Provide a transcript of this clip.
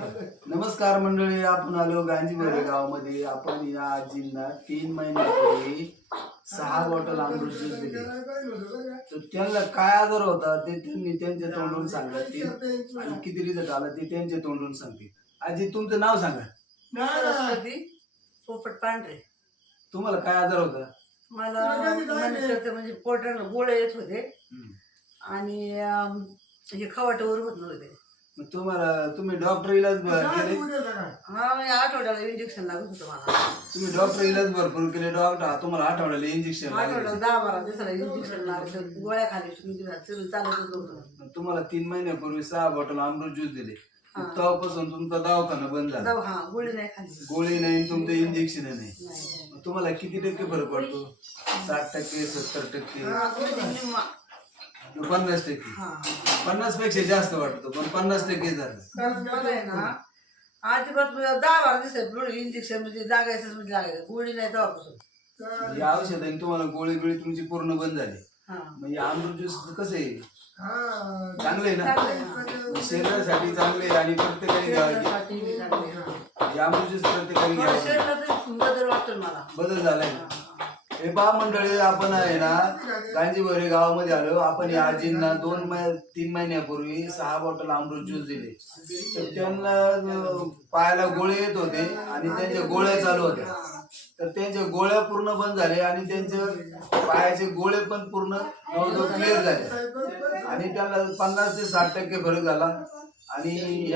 नमस्कार मंडळी, आपण आलो गांजीबोरे गावामध्ये. आपण या आजींना 3 महिन्यापूर्वी 6 बॉटल अमृत ज्यूस दिले. तर त्यांना काय आजार होता ते त्यांनी त्यांच्या तोंडून सांगतील आणि किती रिझल्ट आला ते त्यांच्या तोंडून सांगतील. आजी, तुमचं नाव सांगा. सरस्वती पोपट पांढरे. तुम्हाला काय आजार होता? मला म्हणजे पोटाला गोळे येत होते आणि हे खवाटावर होत नव्हते. मग तुम्ही डॉक्टर इलाज केले? हा, म्हणजे आठवड्याला इंजेक्शन लागत होतं मला. तुम्ही डॉक्टर इलाज भरपूर केले. डॉक्टर तुम्हाला आठवड्याला इंजेक्शन आठवड्याला 10-12 दिवसाला इंजेक्शन लागलं. गोळ्या खाली चालतच नव्हतं. तुम्हाला 3 महिन्यापूर्वी 6 बॉटल अमृत ज्यूस दिले. तेव्हापासून तुमचा दवाखाना बंद झाला. हा, गोळी नाही खाली. गोळी नाही, तुमचं इंजेक्शन नाही. तुम्हाला किती टक्के फरक पडतो? 60%, 70%, 50%? 50 पेक्षा जास्त वाटतो, पण 50% झालं. अजिबात 10-12 दिवसात इंजेक्शन म्हणजे लागायचंच म्हणजे लागायचं. गोळी नाही तेव्हापासून. या औषधाने तुम्हाला गोळी तुमची पूर्ण बंद झाली. म्हणजे अमृत ज्यूस कसं आहे? चांगले ना, शरीरासाठी चांगले आणि प्रत्येकाने अमृत ज्यूस प्रत्येकाने घ्यावं. बदल वाटतो मला. बदल झालाय. हे पहा मंडळी, आपण आहे ना गांजीबोरे गावामध्ये आलो. आपण या आजींना 3 महिन्यापूर्वी 6 बॉटल अमृत ज्यूस दिले. तर त्यांना पायाला गोळे येत होते आणि त्यांच्या गोळ्या चालू होत्या. तर त्यांच्या गोळ्या पूर्ण बंद झाले आणि त्यांचे पायाचे गोळे पण पूर्ण जवळजवळ क्लिअर झाले आणि त्यांना 50 ते 60% फरक झाला. आणि